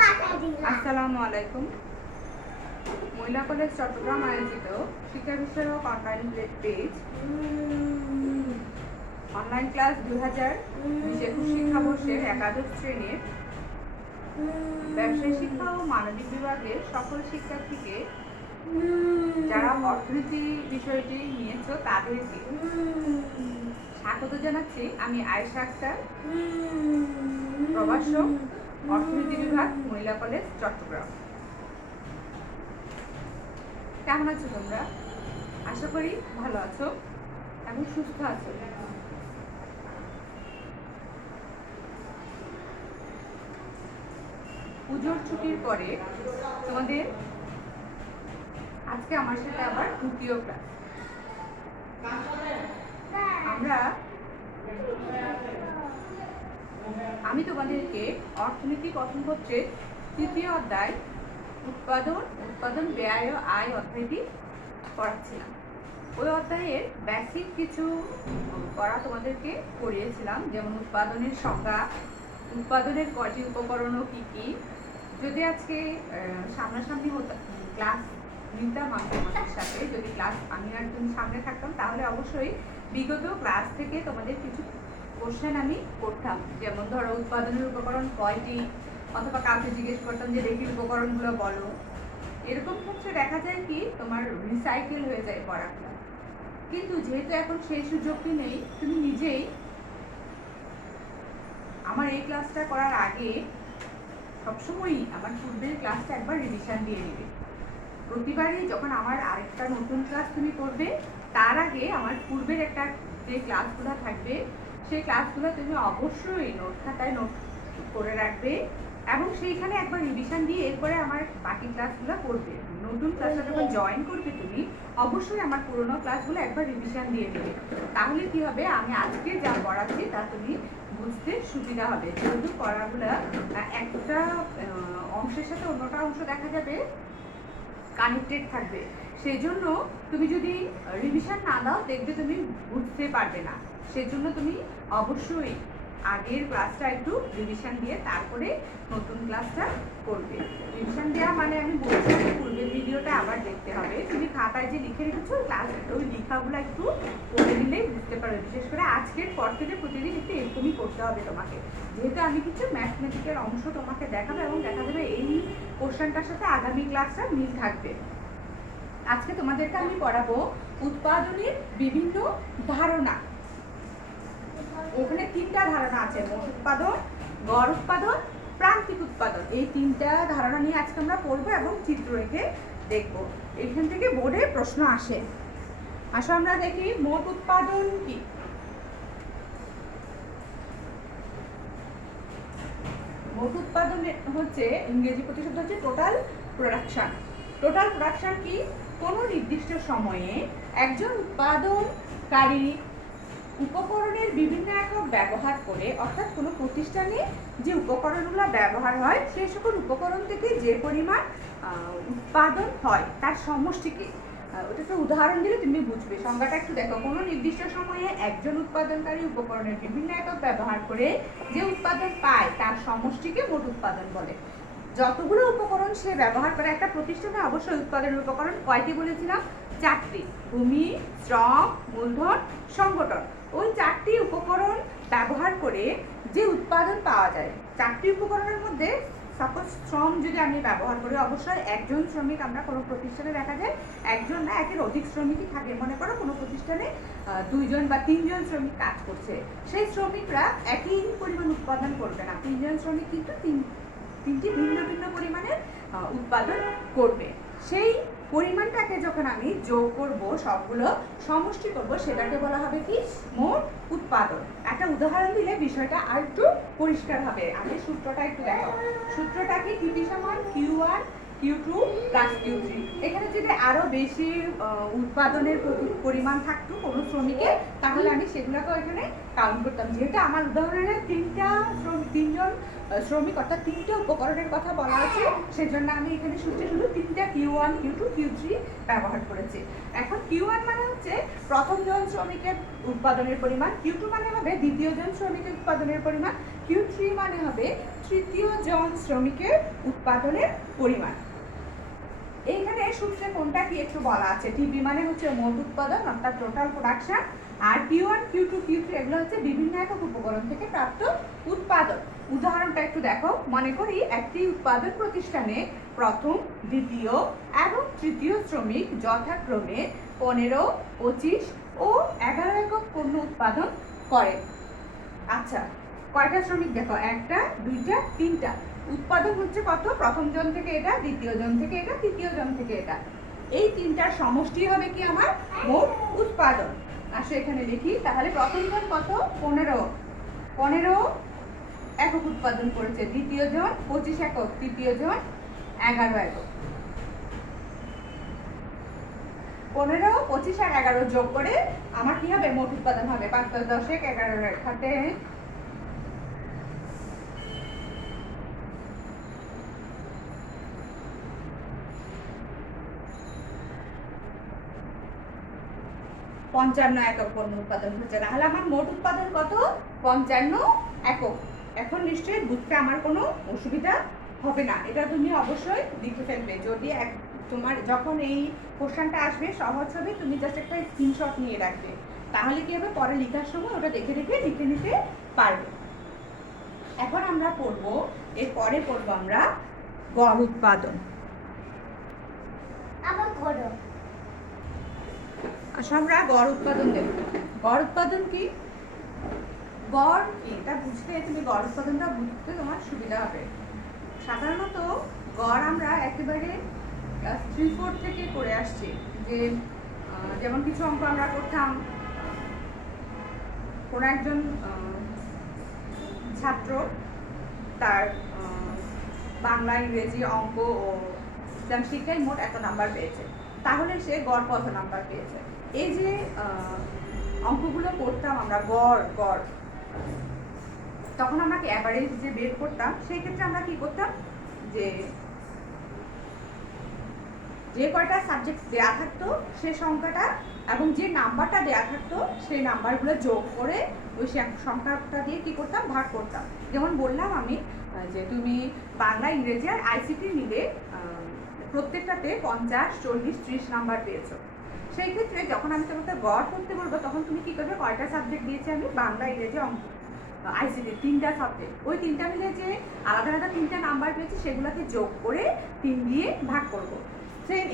আসসালামু আলাইকুম। মহিলা কলেজ চট্টগ্রাম আয়োজিত শিক্ষা বিষয়ক অনলাইন পেজ অনলাইন ক্লাস 2020-21 শিক্ষাবর্ষের একাদশ শ্রেণীর ব্যবসায় শিক্ষা ও মানবিক বিভাগের সকল শিক্ষার্থীকে যারা অর্থনীতি বিষয়টি নিয়েছ তাদেরকে স্বাগত জানাচ্ছি। আমি আয়েশা আক্তার, প্রভাষক, অর্থনীতি বিভাগ, মহিলা কলেজ চট্টগ্রাম। কেমন আছো তোমরা? আশা করি ভালো আছো এবং সুস্থ আছো। পুজোর ছুটির পরে তোমাদের আজকে আমার সাথে আবার দ্বিতীয় ক্লাস। আমি তোমাদেরকে অর্থনীতি কথনপত্রের তৃতীয় অধ্যায় উৎপাদন ব্যয় ও আয় অধ্যায়টি পড়াচ্ছিলাম। ওই অধ্যায়ের বেসিক কিছু পড়া তোমাদেরকে পড়িয়েছিলাম, যেমন উৎপাদনের সংজ্ঞা, উৎপাদনের কয়টি উপকরণ ও কি কি। যদি আজকে সামনাসামনি ক্লাস নিতাম আমাদের সাথে, যদি ক্লাস আমি একদম সামনে থাকতাম, তাহলে অবশ্যই বিগত ক্লাস থেকে তোমাদের কিছু কোশ্চেন আমি করতাম। যেমন ধরো উৎপাদনের উপকরণ কয়টি, অথবা কাউকে জিজ্ঞেস করতাম যে দেখি উপকরণগুলো বলো। এরকম ক্ষেত্রে দেখা যায় কি তোমার রিসাইকেল হয়ে যায় পড়াগুলো। কিন্তু যেহেতু এখন সেই সুযোগটি নেই, তুমি নিজেই আমার এই ক্লাসটা করার আগে সবসময়ই আমার পূর্বের ক্লাসটা একবার রিভিশন দিয়ে নেবে। প্রতিবারই যখন আমার আরেকটা নতুন ক্লাস তুমি করবে, তার আগে আমার পূর্বের একটা যে ক্লাসগুলো থাকবে সেই ক্লাসগুলো তুমি অবশ্যই নোট খাতায় নোট করে রাখবে এবং সেইখানে একবার রিভিশন দিয়ে এরপরে আমার বাকি ক্লাসগুলো করবে। নতুন ক্লাসটা যখন জয়েন করবে তুমি অবশ্যই আমার পুরোনো ক্লাসগুলো একবার রিভিশন দিয়ে দেবে। তাহলে কি হবে, আমি আজকে যা পড়াচ্ছি তা তুমি বুঝতে সুবিধা হবে। যেহেতু পড়াগুলো একটা অংশের সাথে অন্যটা অংশ দেখা যাবে কানেক্টেড থাকবে, সেই জন্য তুমি যদি রিভিশন না দাও দেখবে তুমি বুঝতে পারবে না। সেজন্য তুমি অবশ্যই আগের ক্লাসটা একটু রিভিশন দিয়ে তারপরে নতুন ক্লাসটা করবে। রিভিশন দেওয়া মানে আমি বলছি পূর্বের ভিডিওটা আবার দেখতে হবে। তুমি খাতায় যে লিখে রেখেছো ক্লাস ওই লেখাগুলো একটু পড়ে নিলেই বুঝতে পারবে। বিশেষ করে আজকের পর থেকে প্রতিদিন একটু এরকমই করতে হবে তোমাকে, যেহেতু আমি কিছু ম্যাথমেটিক্যাল অংশ তোমাকে দেখাবো এবং দেখা যাবে এই কোশ্চেনটার সাথে আগামী ক্লাসটা মিল থাকবে। আজকে তোমাদেরকে আমি পড়াবো উৎপাদনের বিভিন্ন ধারণা। ওখানে তিনটা ধারণা আছে, মোট উৎপাদন, গড় উৎপাদন, প্রান্তিক উৎপাদন। এই তিনটা ধারণা নিয়ে আজকে আমরা পড়বো এবং চিত্র রেখে দেখবো। এখান থেকে বোর্ডে প্রশ্ন আসে। আসো আমরা দেখি মোট উৎপাদন কি। মোট উৎপাদন হচ্ছে ইংরেজি প্রতিশব্দ হচ্ছে টোটাল প্রোডাকশন। টোটাল প্রোডাকশন কি? কোনো নির্দিষ্ট সময়ে একজন উৎপাদনকারী উপকরণের বিভিন্ন একক ব্যবহার করে, অর্থাৎ কোনো প্রতিষ্ঠানে যে উপকরণগুলো ব্যবহার হয় সেই সকল উপকরণ থেকে যে পরিমাণ উৎপাদন হয় তার সমষ্টিকে, ওটাকে উদাহরণ দিলে তুমি বুঝবে। সংজ্ঞাটা একটু দেখো। কোনো নির্দিষ্ট সময়ে একজন উৎপাদনকারী উপকরণের বিভিন্ন একক ব্যবহার করে যে উৎপাদন পায় তার সমষ্টিকে মোট উৎপাদন বলে। যতগুলো উপকরণ সে ব্যবহার করে, একটা প্রতিষ্ঠানে অবশ্যই উৎপাদনের উপকরণ কয়টি বলেছিলাম? 4টি। ভূমি, শ্রম, মূলধন, সংগঠন। ওই 4টি উপকরণ ব্যবহার করে যে উৎপাদন পাওয়া যায়, 4টি উপকরণের মধ্যে সাপোজ শ্রম যদি আমি ব্যবহার করি, অবশ্যই একজন শ্রমিক আমরা কোনো প্রতিষ্ঠানে দেখা যায় একজন না একের অধিক শ্রমিকই থাকে। মনে করো কোনো প্রতিষ্ঠানে 2জন বা 3জন শ্রমিক কাজ করছে, সেই শ্রমিকরা একই পরিমাণ উৎপাদন করবে না। 3জন শ্রমিক কিন্তু তিনটি ভিন্ন ভিন্ন পরিমাণের উৎপাদন করবে। সেই পরিমাণটাকে যখন আমি যোগ করব, সবগুলো সমষ্টি করব, সেটাকে বলা হবে কি? মোট উৎপাদন। একটা উদাহরণ দিলে বিষয়টা আর একটু পরিষ্কার হবে। আগে সূত্রটা একটু দেখো। সূত্রটা কি? টিপি সমান Q1 Q2 প্লাস Q3। এখানে যদি আরো বেশি উৎপাদনের পরিমাণ থাকতো কোনো শ্রমিকের, তাহলে আমি সেগুলোকে এখানে কাউন্ট করতাম। যেহেতু আমার উদাহরণে তিনজন শ্রমিক অর্থাৎ তিনটে উপকরণের কথা বলা আছে, সেজন্য আমি এখানে সূত্রে শুধু তিনটা Q1, Q2, Q3 ব্যবহার করেছি। এখন Q1 মানে হচ্ছে প্রথম জন শ্রমিকের উৎপাদনের পরিমাণ, Q2 মানে হবে দ্বিতীয় জন শ্রমিকের উৎপাদনের পরিমাণ, Q3 মানে হবে তৃতীয় জন শ্রমিকের উৎপাদনের পরিমাণ। এইখানে সূত্রে কোনটা কি একটু বলা আছে। টিপি মানে হচ্ছে মোট উৎপাদন অর্থাৎ টোটাল প্রোডাকশন, আর Q1, Q2, Q3 এগুলো হচ্ছে বিভিন্ন একক উপকরণ থেকে প্রাপ্ত উৎপাদন। উদাহরণটা একটু দেখো। মনে করি একটি উৎপাদন প্রতিষ্ঠানে প্রথম, দ্বিতীয় এবং তৃতীয় শ্রমিক যথাক্রমে 15, 25 ও 11 একক পণ্য উৎপাদন করে। আচ্ছা, কয়টা শ্রমিক দেখো? একটা, দুইটা, তিনটা। উৎপাদন হচ্ছে কত? প্রথম জন থেকে এটা, দ্বিতীয় জন থেকে এটা, তৃতীয় জন থেকে এটা। এই তিনটার সমষ্টি হবে কি আমার মোট উৎপাদন। আসো এখানে লিখি। তাহলে প্রথম জন কত? 15 একক উৎপাদন করেছে, দ্বিতীয় জন 25 একক, তৃতীয় জন 11 একক। 15, 25 আর 11 যোগ করে আমার কি হবে? মোট উৎপাদন হবে 5, 10, 11 খাতে 55 একক পণ্য উৎপাদন হচ্ছে। তাহলে আমার মোট উৎপাদন কত? 55 একক। এখন নিশ্চয়ই বুঝতে আমার কোনো অসুবিধা হবে না। এটা তুমি অবশ্যই লিখে ফেলবে। যদি তোমার যখন এই কোশ্চেনটা আসবে সহজ হবে, তুমি জাস্ট একটা স্ক্রিনশট নিয়ে রাখবে। তাহলে কি হবে? পরে লেখার সময় ওটা দেখে দেখে লিখে নিতে পারবে। এখন আমরা পড়বো, এরপরে পড়বো আমরা গড় উৎপাদন। আচ্ছা, আমরা গড় উৎপাদন দেব। গড় উৎপাদন কি? গড় কি এটা বুঝতে, তুমি গড় উৎপাদনটা বুঝতে তোমার সুবিধা হবে। সাধারণত গড় আমরা একেবারে ক্লাস 3-4 থেকে করে আসছি। যে যেমন কিছু অঙ্ক আমরা করতাম, কোনো একজন ছাত্র তার বাংলা, ইংরেজি, অঙ্ক ও ইসলাম শিক্ষায় মোট এত নাম্বার পেয়েছে, তাহলে সে গড় কত নাম্বার পেয়েছে। এই যে অঙ্কগুলো করতাম আমরা গড়, তখন আমরা অ্যাভারেজ যে বের করতাম, সেই ক্ষেত্রে আমরা কি করতাম, যে কয়টা সাবজেক্ট দেয়া থাকতো সে সংখ্যাটা এবং যে নাম্বারটা দেয়া থাকতো সেই নাম্বারগুলো যোগ করে ওই সংখ্যাটা দিয়ে কি করতাম? ভাগ করতাম। যেমন বললাম আমি যে তুমি বাংলা, ইংরেজি আর ICT মিলে প্রত্যেকটাতে 50, 40, 30 নাম্বার পেয়েছো। সেই ক্ষেত্রে যখন আমি তোমাকে গড় করতে বলবো, তখন তুমি কি করবে? কয়টা সাবজেক্ট দিয়েছি আমি? বাংলা, ইংরেজি, অঙ্ক, ICT, 3টা সাবজেক্ট। ওই 3টা মিলে যে আলাদা আলাদা 3টা নাম্বার পেয়েছি সেগুলোকে যোগ করে 3 দিয়ে ভাগ করবো।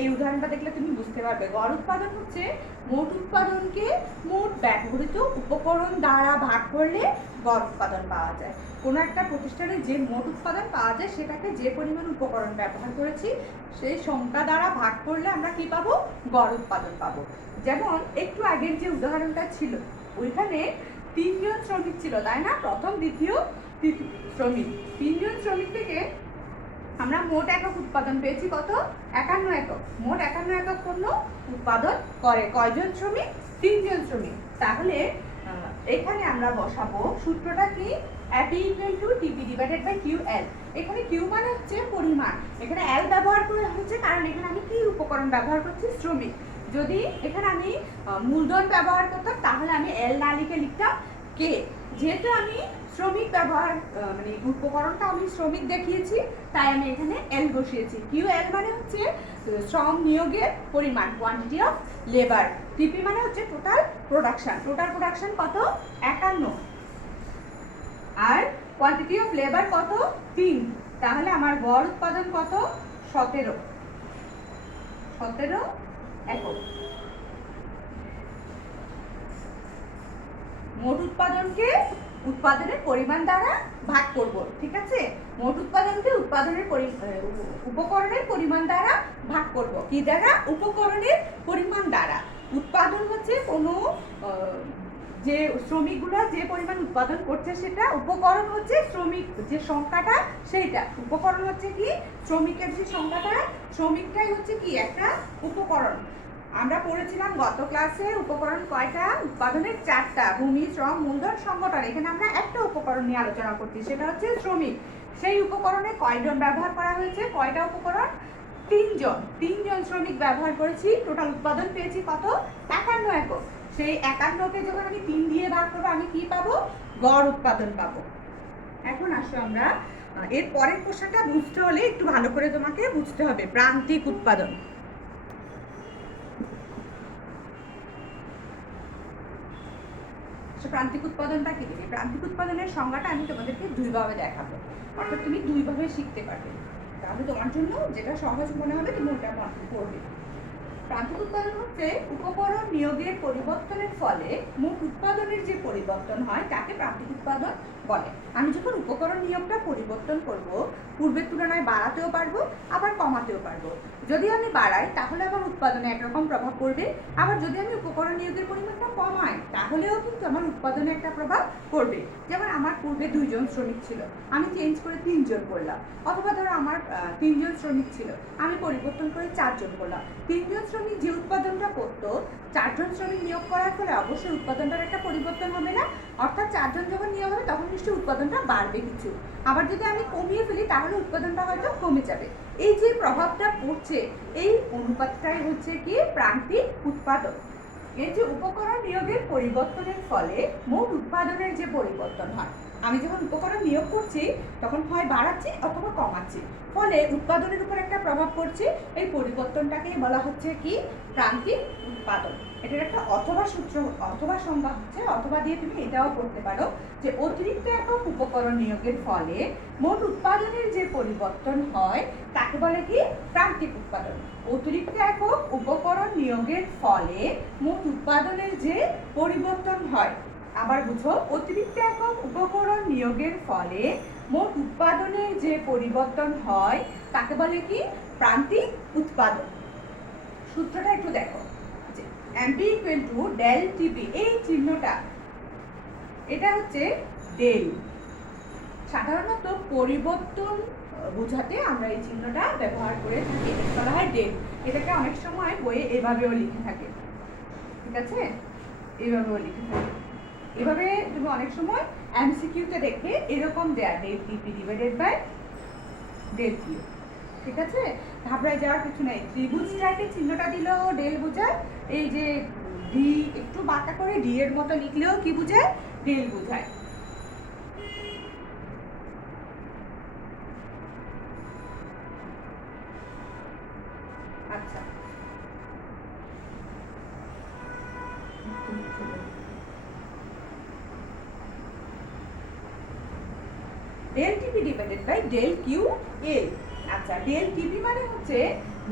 এই উদাহরণটা দেখলে তুমি বুঝতে পারবে। গড় উৎপাদন হচ্ছে মোট উৎপাদনকে মোট ব্যবহৃত উপকরণ দ্বারা ভাগ করলে গড় উৎপাদন পাওয়া যায়। কোনো একটা প্রতিষ্ঠানে যে মোট উৎপাদন পাওয়া যায় সেটাকে যে পরিমাণ উপকরণ ব্যবহার করেছি সেই সংখ্যা দ্বারা ভাগ করলে আমরা কি পাবো? গড় উৎপাদন পাবো। যেমন একটু আগের যে উদাহরণটা ছিল, ওইখানে 3 জন শ্রমিক ছিল, তাই না? প্রথম, দ্বিতীয়, তৃতীয় শ্রমিক। 3 জন শ্রমিক থেকে আমরা মোট একক উৎপাদন পেয়েছি কত? 51 একক। মোট 51 একক পণ্য উৎপাদন করে কয়জন শ্রমিক? 3 জন শ্রমিক। তাহলে এখানে আমরা বসাবো সূত্রটা কি? P = TP/QL। এখানে Q মানে হচ্ছে পরিমাণ, এখানে L ব্যবহার করে হচ্ছে কারণ এখানে আমি কি উপকরণ ব্যবহার করছি? শ্রমিক। যদি এখানে আমি মূলধন ব্যবহার করতাম তাহলে আমি L না লিখে লিখতাম K। যেহেতু আমি শ্রমিক ব্যবহার মানে উপকরণটা আমি শ্রমিক দেখিয়েছি, তাই আমি এখানে L বসিয়েছি। QL মানে হচ্ছে শ্রম নিয়োগের পরিমাণ, কোয়ান্টিটি অফ লেবার। TP মানে হচ্ছে টোটাল প্রোডাকশন। টোটাল প্রোডাকশন কত? 51। আর কোয়ান্টিটি অফ লেবার কত? 3। তাহলে আমার গড় উৎপাদন কত? 17 একক। মোট উৎপাদনকে উৎপাদনের পরিমাণ দ্বারা ভাগ করব, ঠিক আছে? মোট উৎপাদনকে উপকরণের পরিমাণ দ্বারা ভাগ করব। কি দ্বারা? উপকরণের পরিমাণ দ্বারা। উৎপাদন হচ্ছে কোনো যে শ্রমিকগুলো যে পরিমাণ উৎপাদন করছে সেটা, উপকরণ হচ্ছে শ্রমিক যে সংখ্যাটা সেইটা। উপকরণ হচ্ছে কি? শ্রমিকের যে সংখ্যাটা, শ্রমিকটাই হচ্ছে কি একটা উপকরণ। আমরা পড়েছিলাম গত ক্লাসে উপকরণ কয়টা? উৎপাদনের 4টা, ভূমি, শ্রম, মূলধন, সংগঠন। এখানে আমরা একটা উপকরণ নিয়ে আলোচনা করছি, সেটা হচ্ছে শ্রমিক। সেই উপকরণে কয়জন ব্যবহার করা হয়েছে? কয়টা উপকরণ? 3জন শ্রমিক ব্যবহার করেছি। টোটাল উৎপাদন পেয়েছি কত? 51 একক। সেই 51কে যখন আমি 3 দিয়ে ভাগ করবো আমি কি পাবো? গড় উৎপাদন পাবো। এখন আসো আমরা এর পরের কোশ্চেনটা বুঝতে হলে একটু ভালো করে তোমাকে বুঝতে হবে। প্রান্তিক উৎপাদন। প্রান্তিক উৎপাদনটা কি? প্রান্তিক উৎপাদনের সংজ্ঞাটা আমি তোমাদেরকে দুইভাবে দেখাবো, অর্থাৎ তুমি দুইভাবে শিখতে পারবে। তাহলে তোমার জন্য যেটা সহজ মনে হবে তুমি ওটা পড়বে। প্রান্তিক উৎপাদন হচ্ছে উপকরণ নিয়োগের পরিবর্তনের ফলে মোট উৎপাদনের যে পরিবর্তন হয় তাকে প্রান্তিক উৎপাদন বলে। আমি যখন উপকরণ নিয়োগটা পরিবর্তন করব, পূর্বের তুলনায় বাড়াতেও পারবো আবার কমাতেও পারবো। যদি আমি বাড়াই তাহলে আমার উৎপাদনে একরকম প্রভাব পড়বে, আবার যদি আমি উপকরণ নিয়োগের পরিমাণটা কমাই তাহলেও কিন্তু আমার উৎপাদনে একটা প্রভাব পড়বে। যেমন আমার পূর্বে 2জন শ্রমিক ছিল, আমি চেঞ্জ করে 3জন করলাম। অথবা ধরো আমার 3জন শ্রমিক ছিল, আমি পরিবর্তন করে 4জন করলাম। 3জন শ্রমিক যে উৎপাদনটা করতো, 4জন শ্রমিক নিয়োগ করার ফলে অবশ্যই উৎপাদনটার একটা পরিবর্তন হবে না? অর্থাৎ 4জন যখন নিয়োগ হবে তখন নিশ্চয়ই উৎপাদনটা বাড়বে কিছু। আবার যদি আমি কমিয়ে ফেলি তাহলে উৎপাদনটা হয়তো কমে যাবে। এই যে প্রভাবটা পড়ছে, এই অনুপাতটাই হচ্ছে কি প্রান্তিক উৎপাদন। এই যে উপকরণ নিয়োগের পরিবর্তনের ফলে মোট উৎপাদনের যে পরিবর্তন হয়, আমি যখন উপকরণ নিয়োগ করছি তখন হয় বাড়াচ্ছি অথবা কমাচ্ছি, ফলে উৎপাদনের উপর একটা প্রভাব পড়ছে। এই পরিবর্তনটাকে বলা হচ্ছে কি প্রান্তিক উৎপাদন। এটার একটা অথবা সূত্র, অথবা সংজ্ঞা হচ্ছে, অথবা দিয়ে তুমি এটাও করতে পারো যে অতিরিক্ত একক উপকরণ নিয়োগের ফলে মোট উৎপাদনের যে পরিবর্তন হয় তাকে বলে কি প্রান্তিক উৎপাদন। অতিরিক্ত একক উপকরণ নিয়োগের ফলে মোট উৎপাদনের যে পরিবর্তন হয়, আবার বুঝো, অতিরিক্ত একক উপকরণ নিয়োগের ফলে মোট উৎপাদনের যে পরিবর্তন হয় তাকে বলে কি প্রান্তিক উৎপাদন। সূত্রটা একটু দেখো, MP = del TP। এই চিহ্নটা, এটা হচ্ছে ডেল। সাধারণত পরিবর্তন বোঝাতে আমরা এই চিহ্নটা ব্যবহার করে থাকি, বলা হয় ডেল। এটাকে অনেক সময় বইয়ে এভাবেও লিখে থাকে, ঠিক আছে? এভাবেও লিখে থাকে। এভাবে তুমি অনেক সময় MCQ-তে দেখবে এরকম দেয়া, del TP / del Q, ঠিক আছে? ঘাবড়ায় যাওয়ার কিছু নেই। ত্রিভুজ চার্টে চিহ্নটা দিলেও ডেল বোঝায়, এই যে ডি একটু বাঁকা করে ডি এর মতো লিখলেও কি বোঝায়? ডেল বোঝায়। আচ্ছা, del TP / del QL। আচ্ছা, del TP মানে হচ্ছে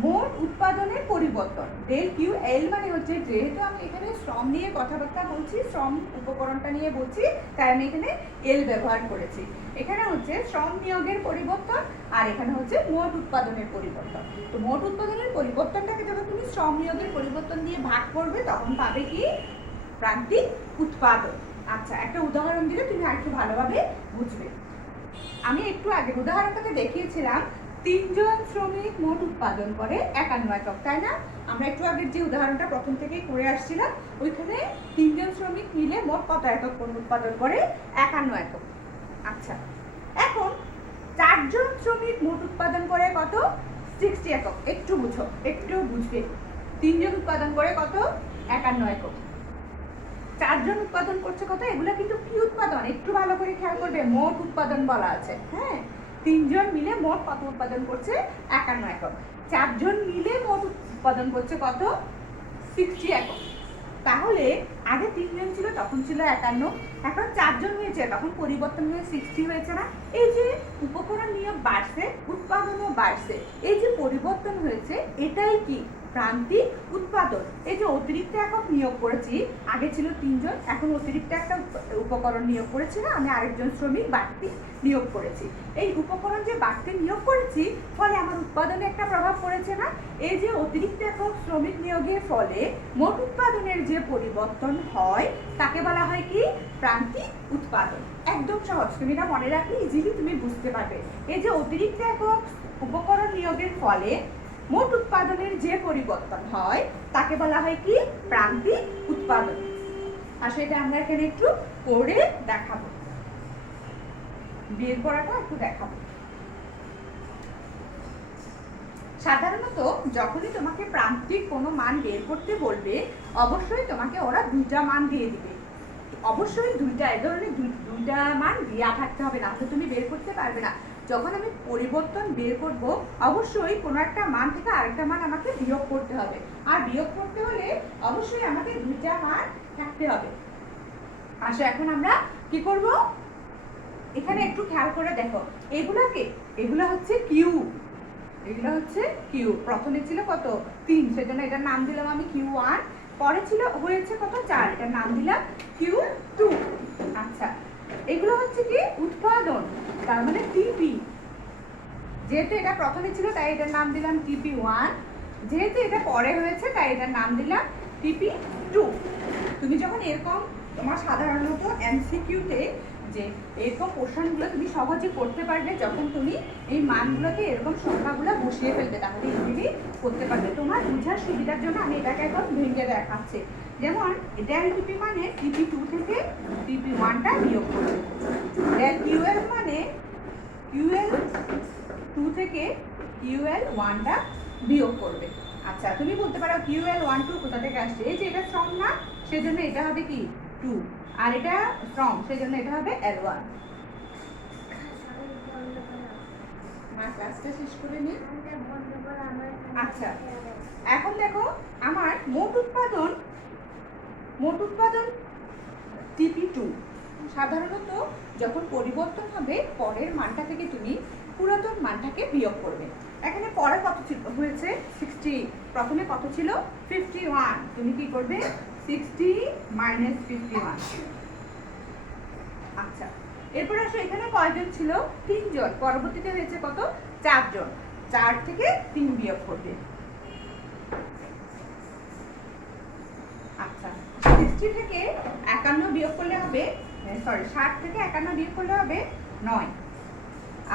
মোট উৎপাদনের পরিবর্তন, del QL মানে হচ্ছে, যেহেতু আমি এখানে শ্রম নিয়ে কথাবার্তা বলছি, শ্রম উপকরণটা নিয়ে বলছি, তাই আমি এখানে এল ব্যবহার করেছি। এখানে হচ্ছে শ্রম নিয়োগের পরিবর্তন আর এখানে হচ্ছে মোট উৎপাদনের পরিবর্তন। তো মোট উৎপাদনের পরিবর্তনটাকে যখন তুমি শ্রম নিয়োগের পরিবর্তন দিয়ে ভাগ করবে তখন পাবে কি প্রান্তিক উৎপাদন। আচ্ছা, একটা উদাহরণ দিলে তুমি আরেকটু ভালোভাবে বুঝবে। আমি একটু আগে উদাহরণটাতে দেখিয়েছিলাম 3জন শ্রমিক মোট উৎপাদন করে 51 একক, তাই না? আমরা একটু আগের যে উদাহরণটা প্রথম থেকেই করে আসছিলাম, ওইখানে 3জন শ্রমিক মিলে মোট কত একক উৎপাদন করে? 51 একক। আচ্ছা, এখন 4জন শ্রমিক মোট উৎপাদন করে কত? 60 একক। একটু বুঝো, একটু বুঝবে। 3জন উৎপাদন করে কত? 51 একক। 4জন উৎপাদন করছে কত? এগুলো কিন্তু কি উৎপাদন? একটু ভালো করে খেয়াল করবে, মোট উৎপাদন বলা আছে। হ্যাঁ, 3জন মিলে মোট কত উৎপাদন করছে? 51 একক। 4জন মিলে মোট উৎপাদন করছে কত? 60 একক। তাহলে আগে 3জন ছিল তখন ছিল 51, এখন 4জন হয়েছে তখন পরিবর্তন হয়ে 60 হয়েছে না? এই যে উপকরণ নিয়োগ বাড়ছে, উৎপাদনও বাড়ছে, এই যে পরিবর্তন হয়েছে এটাই কি প্রান্তিক উৎপাদন। এই যে অতিরিক্ত একক নিয়োগ করেছি, আগে ছিল 3জন, এখন অতিরিক্ত একটা উপকরণ নিয়োগ করেছি না, আমি আরেকজন শ্রমিক বাড়তি নিয়োগ করেছি। এই উপকরণ যে বাড়তি নিয়োগ করেছি ফলে আমার উৎপাদনে একটা প্রভাব পড়েছে না? এই যে অতিরিক্ত একক শ্রমিক নিয়োগের ফলে মোট উৎপাদনের যে পরিবর্তন হয় তাকে বলা হয় কি প্রান্তিক উৎপাদন। একদম সহজ, তুমি এটা মনে রাখলে ইজিলি তুমি বুঝতে পারবে। এই যে অতিরিক্ত একক উপকরণ নিয়োগের ফলে মোট উৎপাদনের যে পরিবর্তন হয় তাকে বলা হয় কি প্রান্তিক উৎপাদন। আর সেটা আমরা এখানে একটু করে দেখাবো, বের করাটা একটু দেখাবো। সাধারণত যখনই তোমাকে প্রান্তিক কোনো মান বের করতে বলবে অবশ্যই তোমাকে ওরা দুইটা মান দিয়ে দিবে, অবশ্যই দুইটা, এই ধরনের দুইটা মান দেওয়া থাকতে হবে, না তো তুমি বের করতে পারবে না। যখন আমি পরিবর্তন বের করব অবশ্যই কোনো একটা মান থেকে আরেকটা মান আমাকে বিয়োগ করতে হবে, আর বিয়োগ করতে হলে অবশ্যই আমাকে দুইটা মান থাকতে হবে। আচ্ছা, এখন আমরা কি করব, এখানে একটু খেয়াল করে দেখো, এগুলা হচ্ছে কিউ, এগুলো হচ্ছে কিউ। প্রথমে ছিল কত 3, সেজন্য এটার নাম দিলাম আমি Q1। পরে ছিল হয়েছে কত 4, এটার নাম দিলাম Q2। আচ্ছা, এগুলো হচ্ছে কি উৎপাদন, তার মানে টিপি। যেহেতু এটা প্রথমে ছিল তাই এটার নাম দিলাম TP1, যেহেতু এটা পরে হয়েছে তাই এটার নাম দিলাম TP2। তুমি যখন এরকম তোমার সাধারণত MCQতে যে এরকম কোশ্চেনগুলো তুমি সহজে করতে পারবে যখন তুমি এই মানগুলোকে এরকম সংখ্যাগুলো বসিয়ে ফেলবে, তাহলে ইজিলি করতে পারবে। তোমার বোঝার সুবিধার জন্য আমি এটাকে এখন ভেঙে দেখাচ্ছি। যেমন ডেল টিপি মানে TP2 থেকে TP1টা বিয়োগ করবে, ডেল QL মানে QL2 থেকে QL1টা বিয়োগ করবে। আচ্ছা, তুমি বলতে পারো QL12 কোথা থেকে আসছে, এই যে এটা স্ট্রং না, সেজন্য এটা হবে কি 2, আর এটা স্ট্রং সেজন্য এটা হবে L1। মা ক্লাসটা শেষ করে নি। আচ্ছা, এখন দেখো আমার মোট উৎপাদন TP2। সাধারণত যখন পরিবর্তন হবে পরের মানটা থেকে তুমি পুরাতন মানটাকে বিয়োগ করবে। এখানে পরে কত ছিল হয়েছে 60, প্রথমে কত ছিল 51, তুমি কি করবে 60 মাইনাস 51। আচ্ছা, এরপর আসো এখানে কয়জন ছিল 3 জন, পরবর্তীতে হয়েছে কত 4 জন, 4 থেকে 3 বিয়োগ করবে। আচ্ছা, 60 থেকে 51 বিয়োগ করলে হবে, সরি 60 থেকে 51 বিয়োগ করলে হবে 9,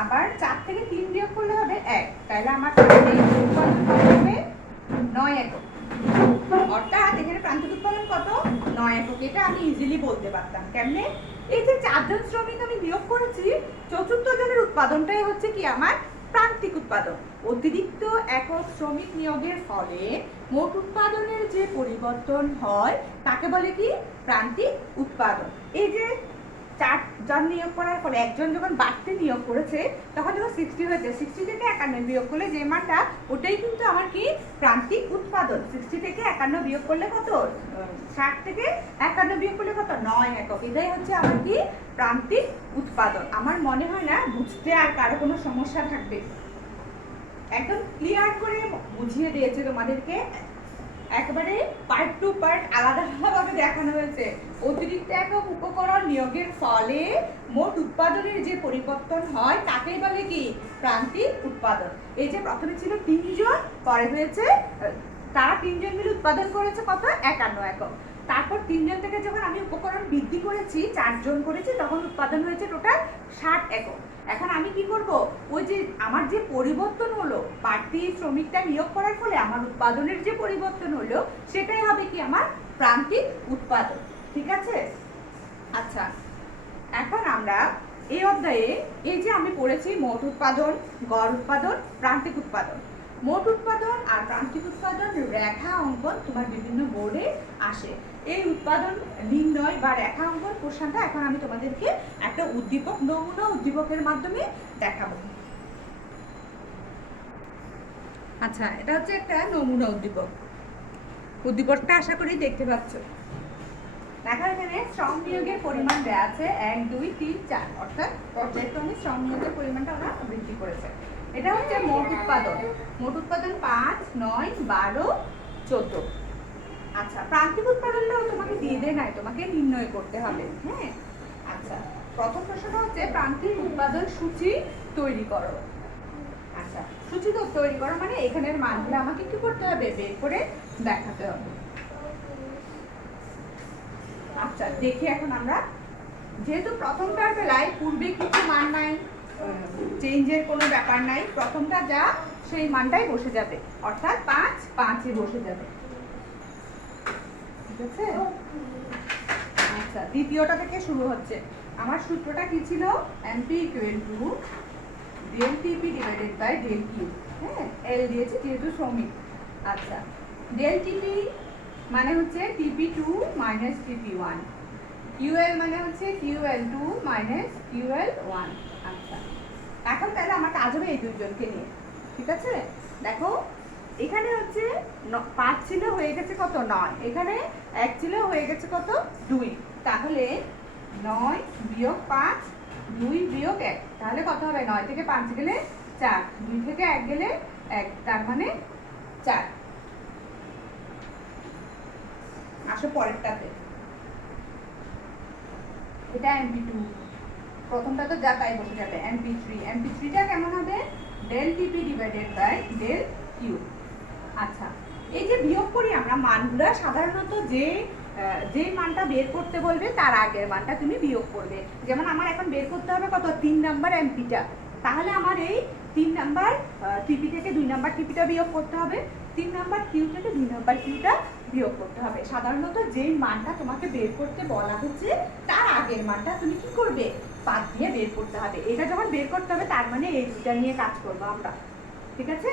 আবার 4 থেকে 3 বিয়োগ করলে হবে 1, তাহলে আমার উৎপাদন হবে 9 একক। অর্থাৎ এখানে প্রান্তিক উৎপাদন কত 9 একক। এটা আমি ইজিলি বলতে পারতাম কেমনে, এই যে 4 জন শ্রমিক আমি বিয়োগ করেছি, চতুর্থ জনের উৎপাদনটাই হচ্ছে কি আমার প্রান্তিক উৎপাদন। অতিরিক্ত একক শ্রমিক নিয়োগের ফলে মোট উৎপাদনের যে পরিবর্তন হয় তাকে বলে কি প্রান্তিক উৎপাদন। এই যে 4 জন নিয়োগ করার ফলে একজন যখন বাড়তি নিয়োগ করেছে তখন যখন 60 হয়েছে, 60 থেকে 51 বিয়োগ করলে যে মানটা ওটাই কিন্তু আমার কি প্রান্তিক উৎপাদন। 60 থেকে 51 বিয়োগ করলে কত, 60 থেকে 51 বিয়োগ করলে কত 9 একক। এটাই হচ্ছে আমার কি প্রান্তিক উৎপাদন। আমার মনে হয় না বুঝতে আর কারো কোনো সমস্যা থাকবে, একদম ক্লিয়ার করে বুঝিয়ে দিয়েছে তোমাদেরকে, একেবারে পার্ট টু পার্ট আলাদা আলাদাভাবে দেখানো হয়েছে। অতিরিক্ত একক উপকরণ নিয়োগের ফলে মোট উৎপাদনের যে পরিবর্তন হয় তাকেই বলে কি প্রান্তিক উৎপাদন। এই যে প্রথমে ছিল 3 জন, পরে হয়েছে তারা 3 জন মিলে উৎপাদন করেছে কত 51 একক, তারপর 3 জন থেকে যখন আমি উপকরণ বৃদ্ধি করেছি 4 জন করেছি তখন উৎপাদন হয়েছে টোটাল 60 একক। এখন আমি কি করব, ওই যে আমার যে পরিবর্তন হলো বাড়তি শ্রমিকটা নিয়োগ করার ফলে আমার উৎপাদনের যে পরিবর্তন হলো সেটাই হবে কি আমার প্রান্তিক উৎপাদন। ঠিক আছে? আচ্ছা, এখন আমরা এই অধ্যায়ে এই যে আমি পড়েছি মোট উৎপাদন, গড় উৎপাদন, প্রান্তিক উৎপাদন। মোট উৎপাদন আর প্রান্তিক উৎপাদন রেখা অঙ্কন তোমার বিভিন্ন বোর্ডে আসে। এই উৎপাদন নির্ণয় বা রেখা অঙ্কন কোশ্চেনটা এখন আমি তোমাদেরকে একটা উদ্দীপক, নমুনা উদ্দীপকের মাধ্যমে দেখাবো। আচ্ছা, এটা হচ্ছে একটা নমুনা উদ্দীপক। উদ্দীপকটা আশা করি দেখতে পাচ্ছ। দেখো এখানে শ্রম নিয়োগের পরিমাণ দেওয়া আছে 1, 2, 3, 4, অর্থাৎ পর্যায়ক্রমে শ্রম নিয়োগের পরিমাণটা ওরা বৃদ্ধি করেছে। এটা হচ্ছে মোট উৎপাদন। মোট উৎপাদন 5, 9, 12, 14। আচ্ছা, প্রান্তিক উৎপাদনটাও তোমাকে দিয়ে দেয় নাই, তোমাকে নির্ণয় করতে হবে। হ্যাঁ, আচ্ছা, প্রথম প্রশ্নটা হচ্ছে প্রান্তিক উৎপাদন সূচি তৈরি করো। আচ্ছা, সূচি তো তৈরি করো মানে এখানের মানগুলো আমাকে কি করতে হবে, বের করে দেখাতে হবে। আচ্ছা, দেখি এখন আমরা, যেহেতু প্রথমটার বেলায় পূর্বে কিছু মান নাই চেঞ্জের কোনো ব্যাপার নাই, প্রথমটা যা সেই মানটাই বসে যাবে, অর্থাৎ 5 5-এ বসে যাবে। ঠিক আছে? আচ্ছা, দ্বিতীয়টা থেকে শুরু হচ্ছে। আমার সূত্রটা কি ছিল? MP = del TP divided by del Q। হ্যাঁ, L দিয়েছি যেহেতু শ্রমিক। আচ্ছা, del TP মানে হচ্ছে TP2 minus TP1, QL মানে হচ্ছে QL2 minus QL1। আচ্ছা, এখন তাহলে আমার কাজ হবে এই দুইজনকে নিয়ে। ঠিক আছে? দেখো এখানে হচ্ছে 5 ছিল, হয়ে গেছে কত? 9। এখানে 1 ছিল, হয়ে গেছে কত? 2। তাহলে 9 বিয়োগ 5, 2 বিয়োগ 1, তাহলে কত হবে? 9 থেকে 5 গেলে 4, 2 থেকে 1 গেলে 1, তার মানে 4। আসো পরেরটাতে। এটা MP2, প্রথমটা তো যা তাই বসে যাবে। MP3, MP3টা কেমন হবে? del TP divided by del Q। আচ্ছা, এই যে বিয়োগ করি আমরা মানগুলো, সাধারণত যে মানটা বের করতে বলবে তার আগের মানটা তুমি বিয়োগ করবে। যেমন আমার এখন বের করতে হবে কত? 3 নাম্বার এমপিটা, তাহলে আমার এই 3 নাম্বার টিপি থেকে 2 নাম্বার টিপিটা বিয়োগ করতে হবে, 3 নাম্বার কিউ থেকে 2 নাম্বার কিউটা বিয়োগ করতে হবে। সাধারণত যেই মানটা তোমাকে বের করতে বলা হচ্ছে তার আগের মানটা তুমি কি করবে? বাদ দিয়ে বের করতে হবে। এটা যখন বের করতে হবে তার মানে এই দুইটা নিয়ে কাজ করবো আমরা। ঠিক আছে?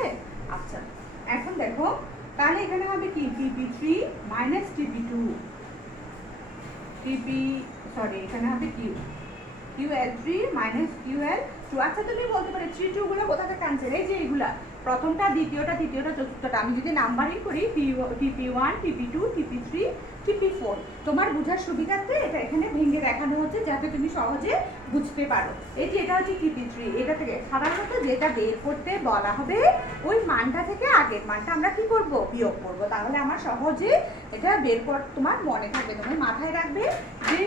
আচ্ছা, এখন দেখো তাহলে এখানে হবে কি? TP3 minus TP2, এখানে হবে QL3 minus QL2। আচ্ছা, তুমি বলতে পারো 3 2 গুলো কোথা থেকে আনছে? এই যে এইগুলা, প্রথমটা, দ্বিতীয়টা, তৃতীয়টা, চতুর্থটা। আমি যদি নাম্বারিং করি TP1 TP2 TP3 TP4, তোমার বোঝার সুবিধার্থে এটা এখানে ভেঙে দেখানো হচ্ছে যাতে তুমি সহজে বুঝতে পারো। এই যে এটা হচ্ছে TP3, এটা থেকে সাধারণত যেটা বের করতে বলা হবে ওই মানটা থেকে আগের মানটা আমরা কি করব? বিয়োগ করব। তাহলে আমার সহজে এটা বের কর, তোমার মনে থাকবে, তুমি মাথায় রাখবে যে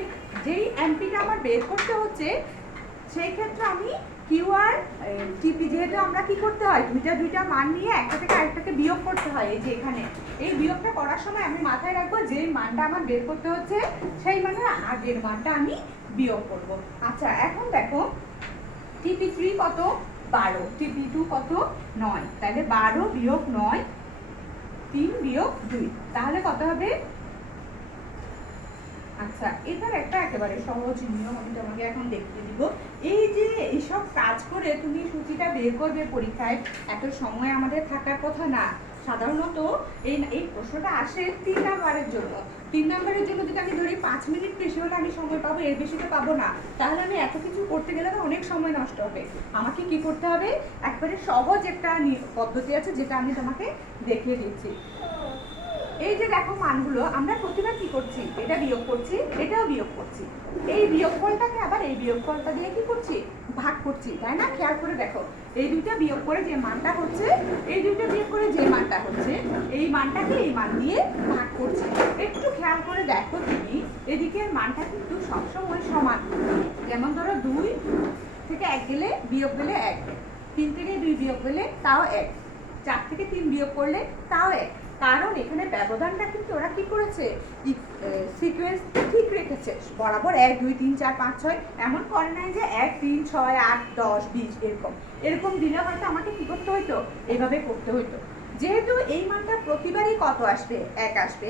যেই এমপিটা আমার বের করতে হচ্ছে সেই ক্ষেত্রে আমি কিউ আর টিপি, যেহেতু আমরা কি করতে হয় দুইটা মান নিয়ে একটা থেকে আরেকটাকে বিয়োগ করতে হয়। এই যে এখানে এই বিয়োগটা করার সময় আমি মাথায় রাখবো যে মানটা আমার বের করতে হচ্ছে সেই মানের আগের মানটা আমি বিয়োগ করব। আচ্ছা, এখন দেখো TP3 কত? 12, TP2 কত? 9, তাহলে 12 বিয়োগ 9, 3 বিয়োগ 2, তাহলে কত হবে? আচ্ছা, এটার একটা একেবারে সহজ নিয়ম আমি তোমাকে এখন দেখিয়ে দিব। এই যে এইসব কাজ করে তুমি সূচিটা বের করবে পরীক্ষায়, এত সময় আমাদের থাকার কথা না। সাধারণত এই প্রশ্নটা আসে 3 নাম্বারের জন্য। 3 নাম্বারের জন্য যদি আমি ধরি 5 মিনিট বেশি হলে আমি সময় পাবো, এর বেশি তো পাবো না। তাহলে আমি এত কিছু করতে গেলে তো অনেক সময় নষ্ট হবে। আমাকে কি করতে হবে? একবারে সহজ একটা পদ্ধতি আছে যেটা আমি তোমাকে দেখিয়ে দিচ্ছি। এই যে দেখো মানগুলো আমরা প্রতিবার কি করছি? এটা বিয়োগ করছি, এটাও বিয়োগ করছি। এই বিয়োগফলটাকে আবার এই বিয়োগফলটা দিয়ে কি করছি? ভাগ করছি, তাই না? খেয়াল করে দেখো, এই দুইটা বিয়োগ করে যে মানটা হচ্ছে, এই দুইটা বিয়োগ করে যে মানটা হচ্ছে, এই মানটাকে এই মান দিয়ে ভাগ করছি। একটু খেয়াল করে দেখো তুমি, এদিকের মানটা কিন্তু সবসময় সমান। যেমন ধরো 2 থেকে 1 গেলে বিয়োগ গেলে 1, 3 থেকে 2 বিয়োগ গেলে তাও 1, 4 থেকে 3 বিয়োগ করলে তাও 1। কারণ এখানে ব্যবধানটা কিন্তু ওরা কি করেছে? সিকোয়েন্স ঠিক রেখেছে, বরাবর 1 2 3 4 5 6, এমন করে নাই যে 1 3 6 8 10 20 এরকম দিলে হয়তো আমাকে কি করতে হইতো? এইভাবে করতে হইতো। যেহেতু এই মানটা প্রতিবারই কত আসবে? 1 আসবে।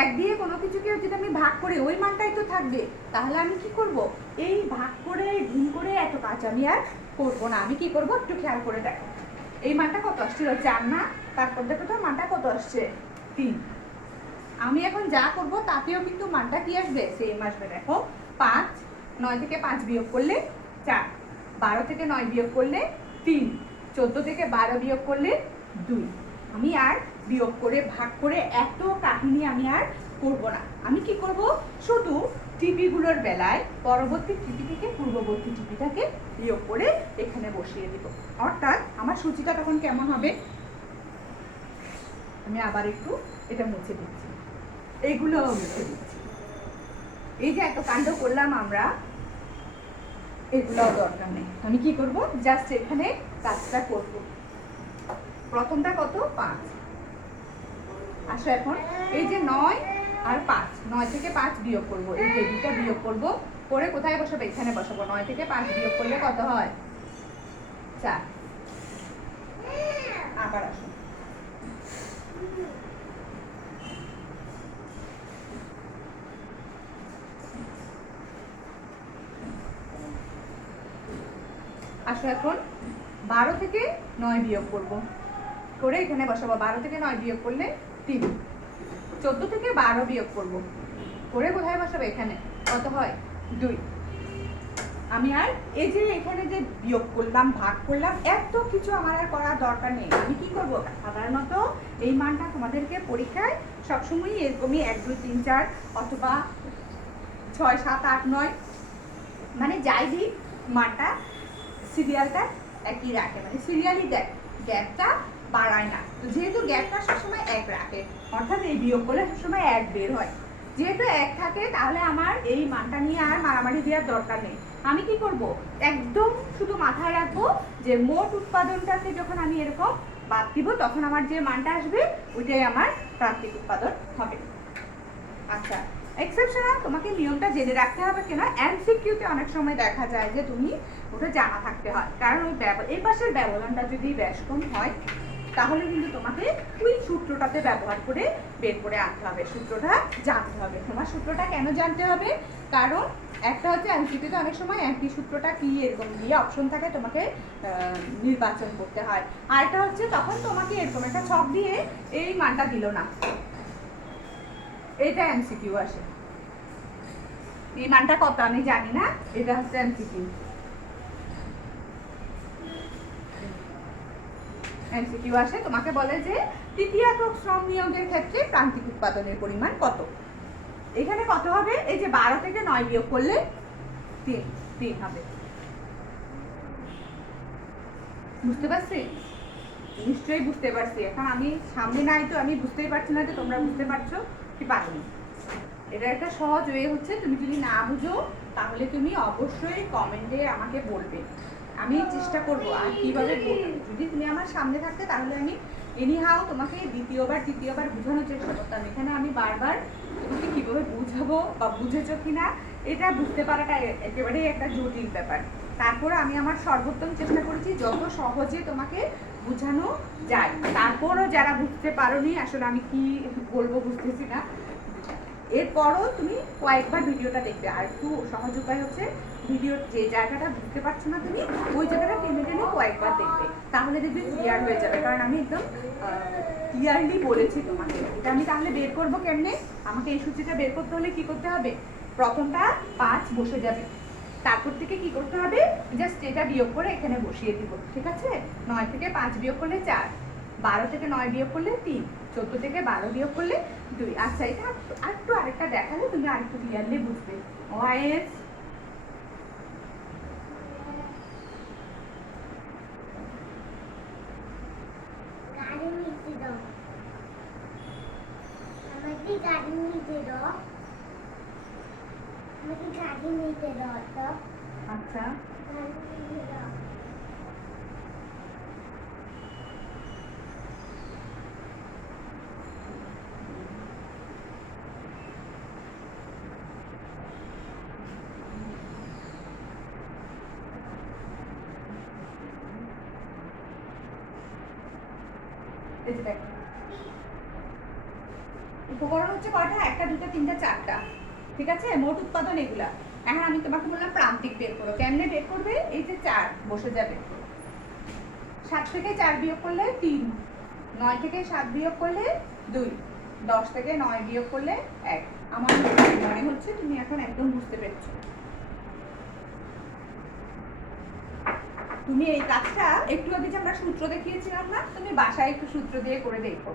1 দিয়ে কোনো কিছুকে যদি আমি ভাগ করি ওই মানটাই তো থাকবে। তাহলে আমি কি করব? এই ভাগ করে গুণ করে এত কাজ আমি আর করবো না। আমি কি করব? একটু খেয়াল করে দেখো, এই মানটা কত আসছিল? 4 না? তারপর দেখো তো মানটা কত আসছে? 3। আমি এখন যা করব তাতেও কিন্তু মানটা কি আসবে? সেম আসবে। দেখো 5, 9 থেকে 5 বিয়োগ করলে 4, 12 থেকে 9 বিয়োগ করলে 3, 14 থেকে 12 বিয়োগ করলে 2। আমি আর বিয়োগ করে ভাগ করে এত কাহিনী আমি আর করব না। আমি কি করব? শুধু টিপিগুলোর বেলায় পরবর্তী টিপি থেকে পূর্ববর্তী টিপিটাকে বিয়োগ করে এখানে বসিয়ে দিব। অর্থাৎ আমার সূচিটা তখন কেমন হবে? আমি আবার একটু এটা মুছে দিচ্ছি, এইগুলো মুছে দিচ্ছি। এই যে এত কাণ্ড করলাম আমরা, এগুলোও দরকার নেই। আমি কি করব? জাস্ট এখানে কাজটা করব। প্রথমটা কত? 5। আসো এখন এই যে 9 আর 5, 9 থেকে 5 বিয়োগ করব, এই যে দুটো বিয়োগ করব, করে কোথায় বসাবো? এখানে বসাবো। 9 থেকে 5 বিয়োগ করলে কত হয়? 4। আবার আসো। আসো এখন 12 থেকে 9 বিয়োগ করব, করে এখানে বসাবো। 12 থেকে 9 বিয়োগ করলে 3। 14 থেকে 12 বিয়োগ করব, করে কোথায় বসাবো? এখানে। কত হয়? 2। আমি আর এই যে এখানে যে বিয়োগ করলাম, ভাগ করলাম, এত কিছু আমার আর করার দরকার নেই। আমি কি করব? সাধারণত এই মানটা তোমাদেরকে পরীক্ষায় সবসময়ই এরকমই 1 2 3 4 অথবা 6 7 8 9 মানে যাই দিই মানটা সিরিয়ালটা একই রাখে, মানে সিরিয়ালই দেয়, গ্যাপটা বাড়ায় না। তো যেহেতু গ্যাপটা সবসময় 1 রাখে, অর্থাৎ এই বিয়োগ করলে সবসময় 1 বের হয়। যেহেতু 1 থাকে তাহলে আমার এই মানটা নিয়ে আর মারামারি দেওয়ার দরকার নেই। আমি কি করব? একদম শুধু মাথায় রাখবো যে মোট উৎপাদনটাকে যখন আমি এরকম বাদ দিব তখন আমার যে মানটা আসবে ওইটাই আমার প্রান্তিক উৎপাদন হবে। আচ্ছা, এক্সেপশনাল তোমাকে নিয়মটা জেনে রাখতে হবে। কেন? এমসিকিউতে অনেক সময় দেখা যায় যে তুমি ওটা জানা থাকতে হয়, কারণ ওই এই পাশের ব্যবধানটা যদি বেশ কম হয় তাহলে কিন্তু তোমাকে ওই সূত্রটাতে ব্যবহার করে বের করে আনতে হবে, সূত্রটা জানতে হবে। তোমার সূত্রটা কেন জানতে হবে? কারণ একটা হচ্ছে এমসিকিউতে অনেক সময় একই সূত্রটা কি এরকম দিয়ে অপশন থাকে, তোমাকে নির্বাচন করতে হয়। আর একটা হচ্ছে তখন তোমাকে এরকম একটা ছক দিয়ে এই মানটা দিল না, এটা এমসিকিউ আসে। এই মানটা কত আমি জানি না, এটা হচ্ছে এমসিকিউ। এমসিকিউ আসে, তোমাকে বলে যে তৃতীয় একক শ্রম নিয়োগের ক্ষেত্রে প্রান্তিক উৎপাদনের পরিমাণ কত। এখানে কত হবে? এই যে 12 থেকে 9 বিয়োগ করলে 3 হবে। বুঝতে পারছি? নিশ্চয়ই বুঝতে পারছি। এখন আমি সামনে নাই তো আমি বুঝতেই পারছি না যে তোমরা বুঝতে পারছো কি পারোনি। এটা একটা সহজ ওয়ে হচ্ছে, তুমি যদি না বুঝো তাহলে তুমি অবশ্যই কমেন্টে আমাকে বলবে, আমি চেষ্টা করব আর কিভাবে বলবো। যদি তুমি আমার সামনে থাকতে তাহলে আমি এনিহাও তোমাকে তৃতীয়বার বোঝানোর চেষ্টা করতাম। এখানে আমি বারবার তোমাকে কীভাবে বুঝাবো বা বুঝেছো কিনা এটা বুঝতে পারাটা একেবারেই একটা জটিল ব্যাপার। তারপরে আমি আমার সর্বোত্তম চেষ্টা করেছি যত সহজে তোমাকে বোঝানো যায়। তারপরও যারা বুঝতে পারোনি, আসলে আমি কি বলবো বুঝতেছি না, এরপরও তুমি কয়েকবার ভিডিওটা দেখবে। আর একটু সহজ উপায় হচ্ছে ভিডিওর যে জায়গাটা বুঝতে পারছো না তুমি ওই জায়গাটা টেনে টেনে কয়েকবার দেখবে, তাহলে দেখবে ক্লিয়ার হয়ে যাবে। কারণ আমি একদম ক্লিয়ারলি বলেছি তোমাকে। এটা আমি তাহলে বের করবো কেমনে? আমাকে এই সূচিটা বের করতে হলে কি করতে হবে? প্রথমটা 5 বসে যাবে, তারপর থেকে কি করতে হবে? জাস্ট এটা বিয়োগ করে এখানে বসিয়ে দিব। ঠিক আছে? 9 থেকে 5 বিয়োগ করলে 4, 12 থেকে 9 বিয়োগ করলে 3, 14 থেকে 12 বিয়োগ করলে 2। আচ্ছা, এটা আরেকটা দেখালে তুমি আরেকটু ক্লিয়ারলি বুঝবে। ওয়াইস আচ্ছা, উপকরণ হচ্ছে কয়টা? 1 2 3 4টা। ঠিক আছে? মোট উৎপাদন এগুলা। এখন আমি তোমাকে বললাম প্রান্তিক বের করো। কেমনে বের করবে? এই যে 4 বসে যাবে, 7 থেকে 4 বিয়োগ করলে 3, 9 থেকে 7 বিয়োগ করলে 2, 10 থেকে 9 বিয়োগ করলে 1। আমার মনে হচ্ছে তুমি এখন একদম বুঝতে পেরেছো। তুমি এই কাজটা একটু আগে যে আমরা সূত্র দেখিয়েছিলাম না, তুমি বাসায় একটু সূত্র দিয়ে করে দেখো,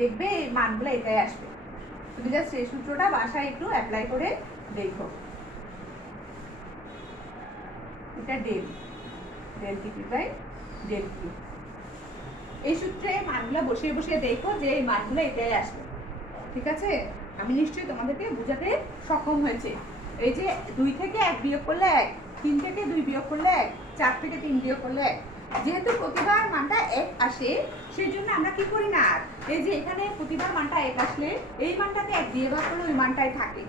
দেখবে এই মানগুলো এটাই আসবে। তুমি জাস্ট এই সূত্রটা বাসায় একটু অ্যাপ্লাই করে দেখো। এটা del T by del T. এই সূত্রে মানগুলো বসিয়ে বসিয়ে দেখো যে এই মানগুলো এটাই আসবে। ঠিক আছে? আমি নিশ্চয়ই তোমাদেরকে বোঝাতে সক্ষম হয়েছে। এই যে 2 থেকে 1 বিয়োগ করলে 1, 3 থেকে 2 বিয়োগ করলে 1, 4 থেকে 3 বিয়োগ করলে 1। যেহেতু প্রতিবার মানটা 1 আসে সেই জন্য আমরা কি করি না, এই যে এখানে প্রতিবার মানটা 1 আসলে এই মানটাকে 1 দিয়ে ভাগ করলে ওই মানটাই থাকে।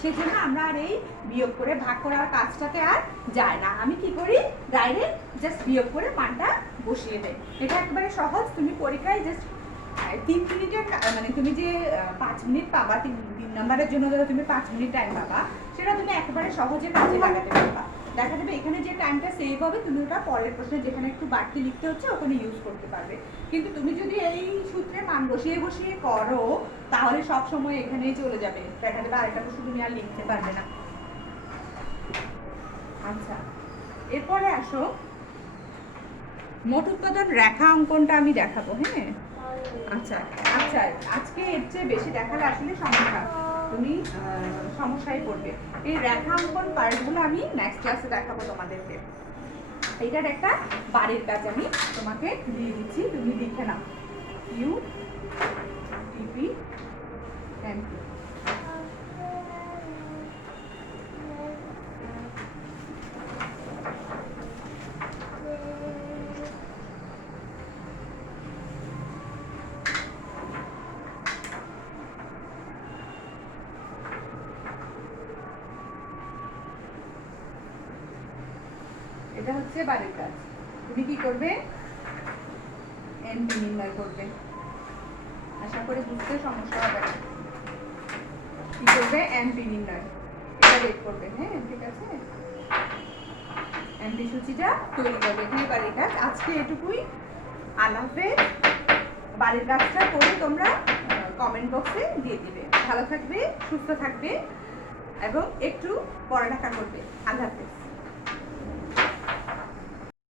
সেই জন্য আমরা আর এই বিয়োগ করে ভাগ করার কাজটাতে আর যায় না। আমি কি করি? ডাইরেক্ট জাস্ট বিয়োগ করে মানটা বসিয়ে দেয়। এটা একেবারে সহজ, তুমি পরীক্ষায় জাস্ট 3 মিনিটের মানে তুমি যে 5 মিনিট পাবা 3 নাম্বারের জন্য ধরো তুমি 5 মিনিট টাইম পাবা, সেটা তুমি একেবারে সহজে কাজে লাগাতে পারবা। দেখা যাবে এখানে যে টাইমটা সেভ হবে তুমি ওটা পরের প্রশ্নে যেখানে একটু বাড়তি লিখতে হচ্ছে ওখানে ইউজ করতে পারবে। কিন্তু তুমি যদি এই সূত্রে মান বসিয়ে বসিয়ে করো তাহলে সব সময় এখানেই চলে যাবে, দেখা যাবে আরেকটা প্রশ্ন তুমি আর লিখতে পারবে না। আচ্ছা, এরপরে আসো মোট উৎপাদন রেখা অঙ্কনটা আমি দেখাবো। হ্যাঁ, আচ্ছা আচ্ছা, আজকে এর চেয়ে বেশি দেখালে আসলে সমস্যা, তুমি সমস্যায় পড়বে। এই রেখা অঙ্কন পার্টগুলো আমি নেক্সট ক্লাসে দেখাবো তোমাদেরকে। এইটার একটা বাড়ির কাজ আমি তোমাকে দিয়ে দিচ্ছি, তুমি লিখে নাও। ইউ টিপি এমপি। এটা হচ্ছে বাড়ির কাজ। তুমি কি করবে? এমপি নির্ণয় করবে। আশা করি বুঝতে সমস্যা হবে না। কি করবে? এমপি নির্ণয়, এটা বের করবে। হ্যাঁ, ঠিক আছে, এমপি সূচিটা তৈরি করবে। এটাই বাড়ির কাজ। আজকে এটুকুই। আল্লাহ হাফেজ। বাড়ির কাজটা করে তোমরা কমেন্ট বক্সে দিয়ে দিবে। ভালো থাকবে, সুস্থ থাকবে এবং একটু পড়ালেখা করবে। আল্লাহ হাফেজ।